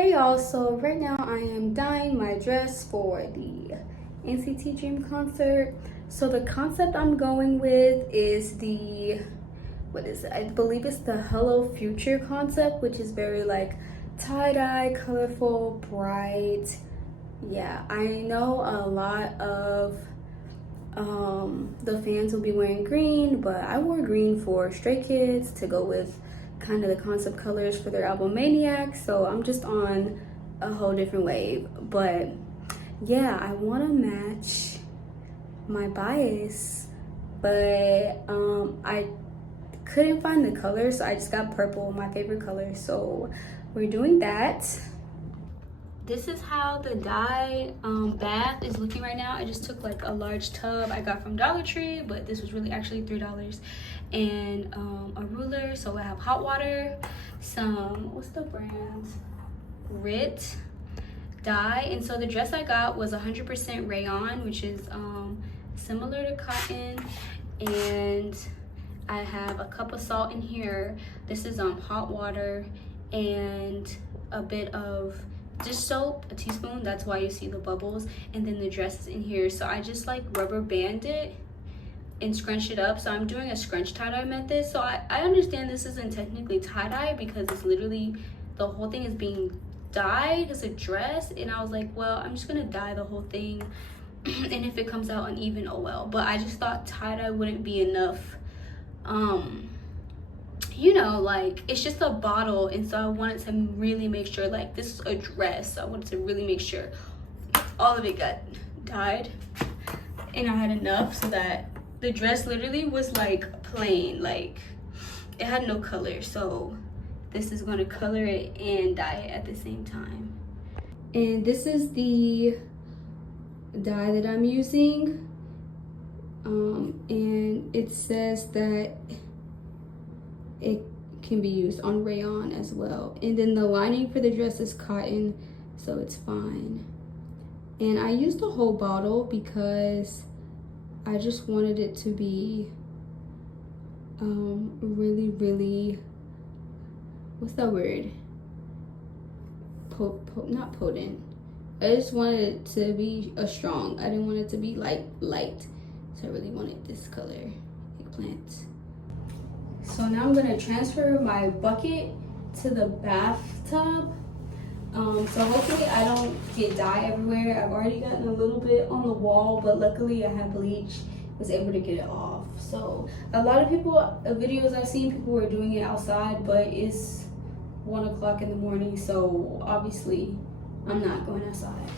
Hey y'all, so right now I am dyeing my dress for the NCT Dream concert. So the concept I'm going with is what is it? I believe it's the Hello Future concept, which is very like tie-dye, colorful, bright. Yeah, I know a lot of the fans will be wearing green, but I wore green for Stray Kids to go with kind of the concept colors for their album Maniac, so I'm just on a whole different wave. But yeah, I want to match my bias, but I couldn't find the color, so I just got purple, my favorite color, so we're doing that. This is how the dye bath is looking right now. I just took like a large tub I got from Dollar Tree, but this was really actually $3, and a ruler. So I have hot water, some, what's the brand? Rit dye. And so the dress I got was 100% rayon, which is similar to cotton. And I have a cup of salt in here. This is hot water and a bit of dish soap, a teaspoon. That's why you see the bubbles. And then the dress is in here. So I just like rubber band it and scrunch it up. So I'm doing a scrunch tie-dye method. So I understand this isn't technically tie-dye because it's literally, the whole thing is being dyed as a dress. And I was like, well, I'm just gonna dye the whole thing. And if it comes out uneven, oh well. But I just thought tie-dye wouldn't be enough. You know, like, it's just a bottle, and so I wanted to really make sure, like, this is a dress, so I wanted to really make sure all of it got dyed and I had enough so that the dress literally was like plain, like it had no color. So this is going to color it and dye it at the same time. And this is the dye that I'm using, and it says that it can be used on rayon as well. And then the lining for the dress is cotton, so it's fine. And I used the whole bottle because I just wanted it to be really, what's that word? Not potent. I just wanted it to be a strong. I didn't want it to be light. So I really wanted this color, eggplant. So now I'm gonna transfer my bucket to the bathtub. So hopefully I don't get dye everywhere. I've already gotten a little bit on the wall, but luckily I had bleach, was able to get it off. So a lot of people, videos I've seen, people were doing it outside, but it's 1 o'clock in the morning, so obviously I'm not going outside.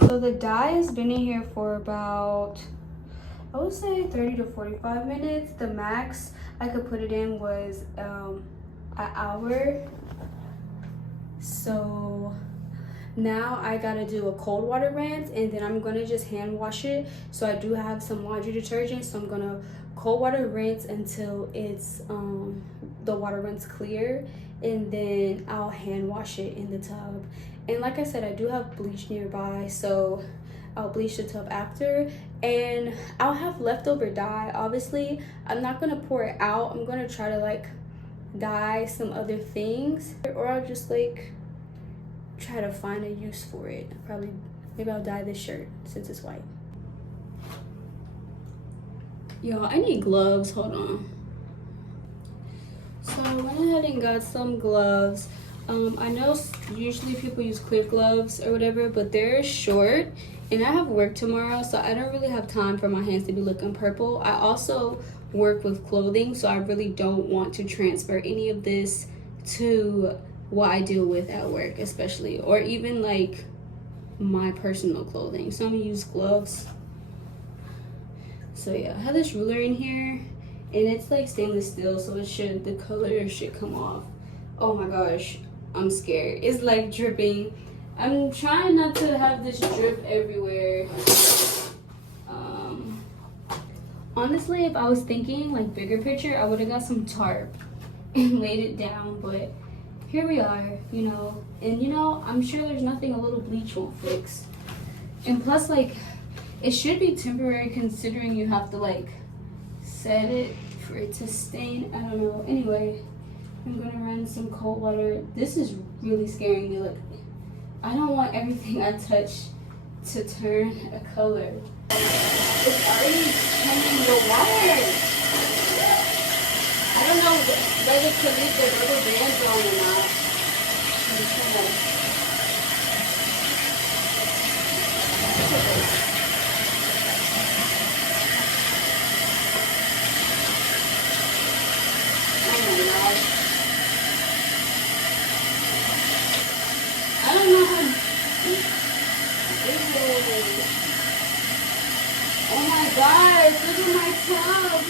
So the dye has been in here for about, I would say 30 to 45 minutes. The max I could put it in was an hour. So now I gotta do a cold water rinse, and then I'm gonna just hand wash it. So I do have some laundry detergent, so I'm gonna cold water rinse until it's the water runs clear, and then I'll hand wash it in the tub. And like I said, I do have bleach nearby, so I'll bleach the tub after, and I'll have leftover dye. Obviously I'm not gonna pour it out. I'm gonna try to like dye some other things, or I'll just like try to find a use for it. Maybe I'll dye this shirt since it's white. Yo, I need gloves, hold on. So I went ahead and got some gloves. I know usually people use clear gloves or whatever, but they're short and I have work tomorrow, so I don't really have time for my hands to be looking purple. I also work with clothing, so I really don't want to transfer any of this to what I deal with at work, especially, or even like my personal clothing. So I'm gonna use gloves. So yeah, I have this ruler in here, and it's like stainless steel, so the color should come off. Oh my gosh, I'm scared. It's like dripping. I'm trying not to have this drip everywhere. Honestly, if I was thinking like bigger picture, I would have got some tarp and laid it down, but here we are, you know. And you know, I'm sure there's nothing a little bleach won't fix. And plus, like, it should be temporary considering you have to like set it for it to stain. I don't know. Anyway, I'm gonna run some cold water. This is really scaring me. Look, I don't want everything I touch to turn a color. It's already changing the water. I don't know whether to leave the rubber bands on or not. Oh my god. I don't know how. Oh my gosh, look at my tub.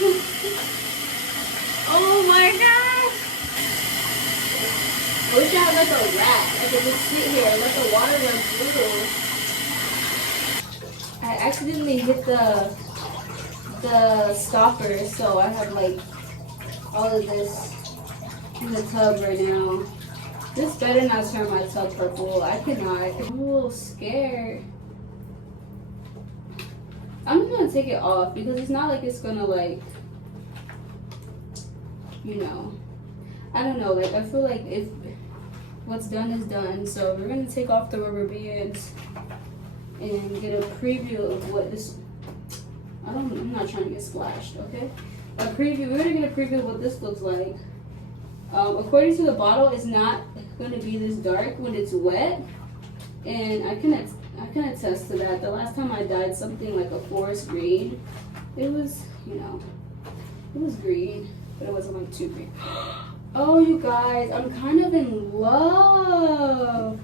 Oh my gosh. I wish I had like a rat. I could just sit here and let the water run through. I accidentally hit the stopper, so I have like all of this in the tub right now. This better not turn my tub purple. I cannot. I'm a little scared. I'm just gonna take it off because it's not like it's gonna like, you know, I don't know, like I feel like if what's done is done. So we're gonna take off the rubber bands and get a preview of what this, I'm not trying to get splashed, okay? We're gonna get a preview of what this looks like. According to the bottle, it's not gonna be this dark when it's wet, and I can attest to that. The last time I dyed something like a forest green, it was, you know, it was green, but it wasn't like too green. Oh, you guys, I'm kind of in love.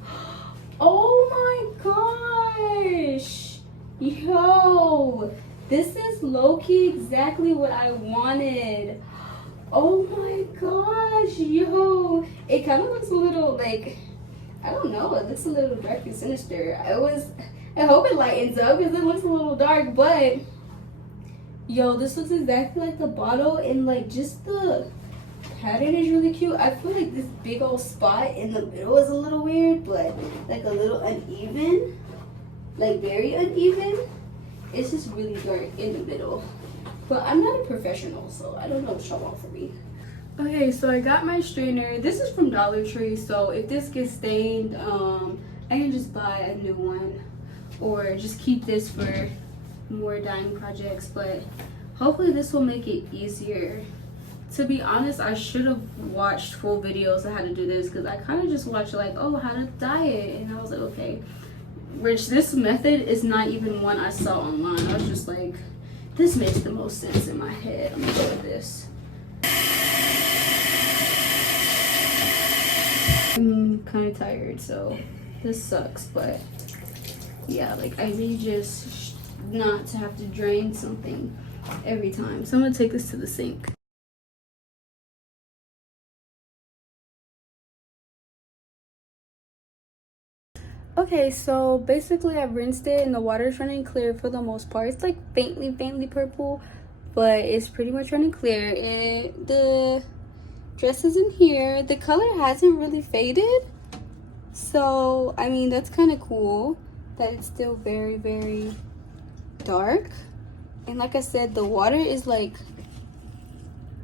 Oh my gosh. Yo, this is low-key exactly what I wanted. Oh my gosh, yo. It kind of looks a little like, I don't know, it looks a little dark and sinister. I hope it lightens up because it looks a little dark, but yo, this looks exactly like the bottle, and like just the pattern is really cute. I feel like this big old spot in the middle is a little weird, but like a little uneven, like very uneven. It's just really dark in the middle. But I'm not a professional, so I don't know what y'all want from me. Okay, so I got my strainer. This is from Dollar Tree, so if this gets stained, I can just buy a new one or just keep this for more dyeing projects. But hopefully this will make it easier. To be honest, I should have watched full videos on how to do this because I kind of just watched like, oh, how to dye it, and I was like, okay. Which this method is not even one I saw online. I was just like, this makes the most sense in my head. I'm gonna go with this. I'm kind of tired, so this sucks, but yeah, like I need just not to have to drain something every time. So I'm gonna take this to the sink. Okay, so basically I've rinsed it and the water's running clear for the most part. It's like faintly purple, but it's pretty much running clear. And the dress is in here. The color hasn't really faded, so I mean that's kind of cool that it's still very dark. And like I said, the water is like,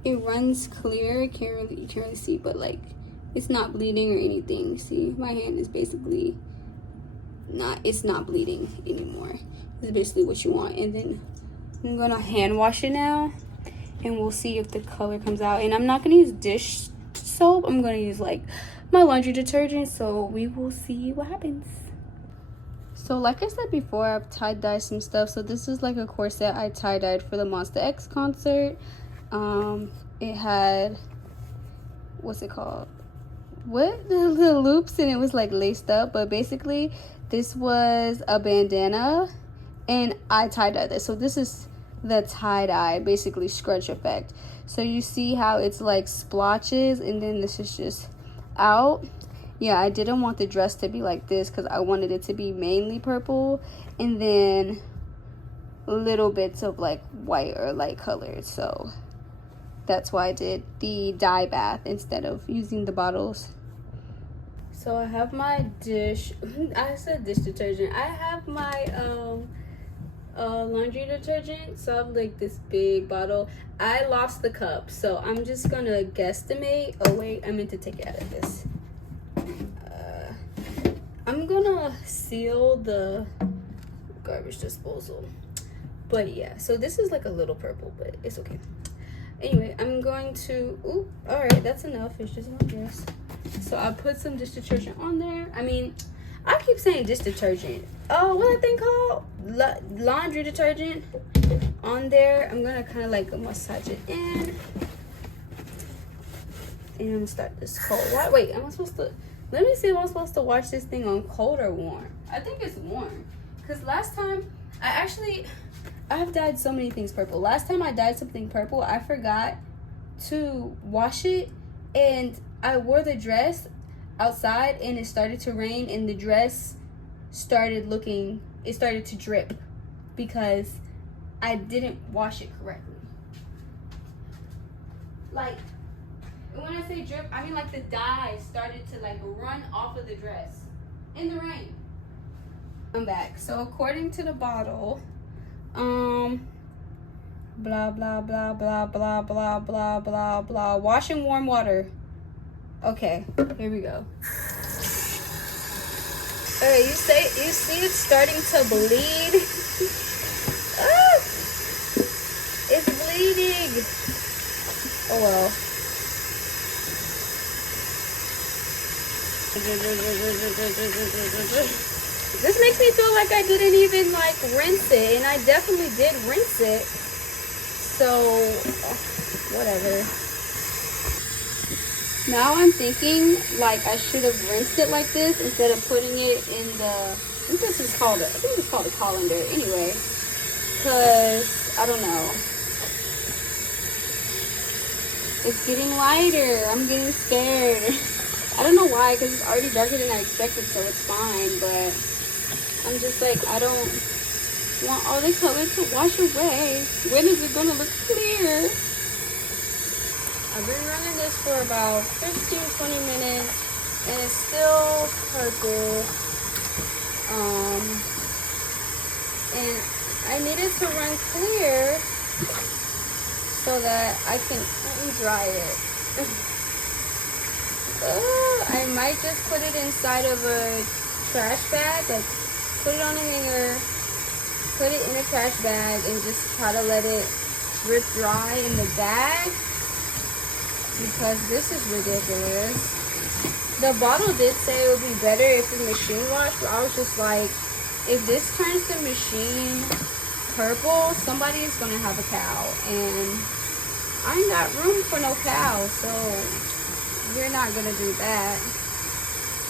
it runs clear. You can't really see, but like it's not bleeding or anything. See, my hand is basically it's not bleeding anymore. This is basically what you want. And then I'm gonna hand wash it now, and we'll see if the color comes out. And I'm not gonna use dish soap. I'm gonna use like my laundry detergent, so we will see what happens. So like I said before, I've tie-dyed some stuff. So this is like a corset I tie-dyed for the Monster X concert. It had, what's it called, what, the loops, and it was like laced up. But basically this was a bandana and I tie-dyed this. So this is the tie-dye, basically scrunch effect. So you see how it's like splotches, and then this is just out. Yeah, I didn't want the dress to be like this because I wanted it to be mainly purple and then little bits of like white or light colored. So that's why I did the dye bath instead of using the bottles. So I have my dish, I said dish detergent. I have my laundry detergent. So I have like this big bottle. I lost the cup, so I'm just gonna guesstimate. Oh wait, I meant to take it out of this. I'm gonna seal the garbage disposal. But yeah, so this is like a little purple, but it's okay. Anyway, I'm going to, ooh, all right, that's enough. It's just my dress. So I put some dish detergent on there. I mean, I keep saying dish detergent. Oh, what that thing called? Laundry detergent on there. I'm gonna kind of like massage it in. And I'm gonna start this cold. Why? Wait, am I supposed to? Let me see if I'm supposed to wash this thing on cold or warm. I think it's warm. Cause last time I've dyed so many things purple. Last time I dyed something purple, I forgot to wash it, and I wore the dress outside, and it started to rain, and the dress started to drip because I didn't wash it correctly. Like, when I say drip, I mean like the dye started to like run off of the dress in the rain. I'm back. So according to the bottle, blah blah blah blah blah blah blah blah blah, wash in warm water. Okay, here we go. Okay, you see it's starting to bleed. Ah, it's bleeding. Oh well. This makes me feel like I didn't even like rinse it, and I definitely did rinse it. So, whatever. Now I'm thinking like I should have rinsed it like this instead of putting it in the, I think it's called a colander anyway, because I don't know. It's getting lighter. I'm getting scared. I don't know why, because it's already darker than I expected, so it's fine, but I'm just like, I don't want all the color to wash away. When is it going to look clear? I've been running this for about 15-20 minutes, and it's still purple. And I needed to run clear so that I can dry it. I might just put it inside of a trash bag, like put it on a hanger, put it in a trash bag, and just try to let it drip dry in the bag, because this is ridiculous. The bottle did say it would be better if the machine washed, but I was just like, if this turns the machine purple, somebody is gonna have a cow, and I ain't got room for no cow, so we're not gonna do that.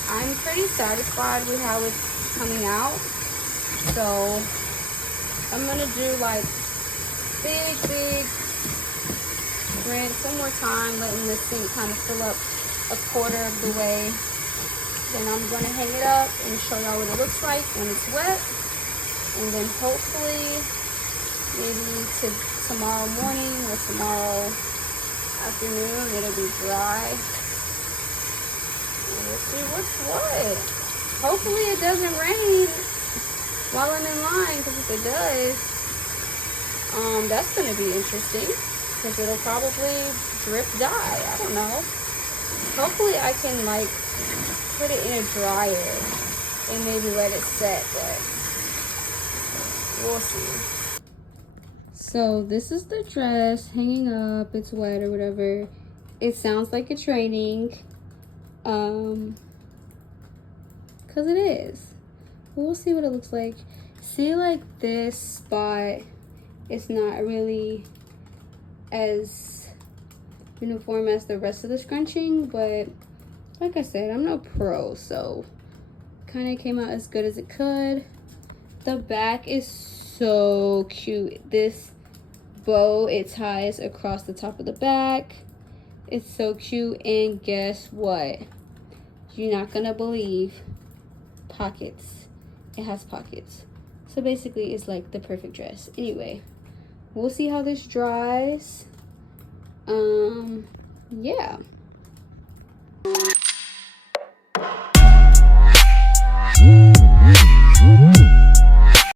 I'm pretty satisfied with how it's coming out, so I'm gonna do like big rinse one more time, letting this thing kind of fill up a quarter of the way. Then I'm gonna hang it up and show y'all what it looks like when it's wet, and then hopefully maybe tomorrow morning or tomorrow afternoon it'll be dry. We'll see what's what. Hopefully it doesn't rain while I'm in line, because if it does, that's gonna be interesting, because it'll probably drip dye. I don't know. Hopefully I can like put it in a dryer and maybe let it set, but we'll see. So this is the dress hanging up. It's wet or whatever. It sounds like it's raining. Cause it is. We'll see what it looks like. See, like this spot, it's not really as uniform as the rest of the scrunching, but like I said, I'm no pro, so kind of came out as good as it could. The back is so cute. This bow, it ties across the top of the back. It's so cute, and guess what? You're not gonna believe, pockets. It has pockets. So basically it's like the perfect dress. Anyway, we'll see how this dries. Yeah.